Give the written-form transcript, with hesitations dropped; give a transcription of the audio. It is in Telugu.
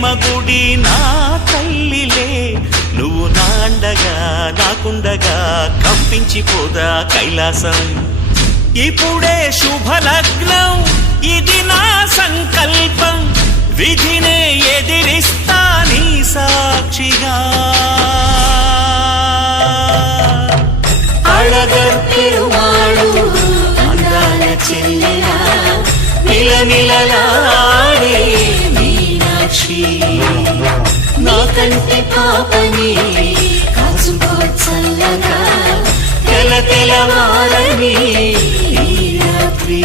ప్రేమ గుడి నా తల్లిలే, నువ్వు నాండగా నాకుండగా కంపించిపోదా కైలాసం. ఇప్పుడే శుభలగ్నం, ఇది నా సంకల్పం, విధినే ఎదిరిస్తా నీ సాక్షిగా. అళగర్ పెరుమాళు అందాల చెల్లెలా, మిలమిలలాడే మీనాక్షి, నా కంటి పాపని కాచుకో చల్లగా, తెల తెలవారని ఈ రాత్రి.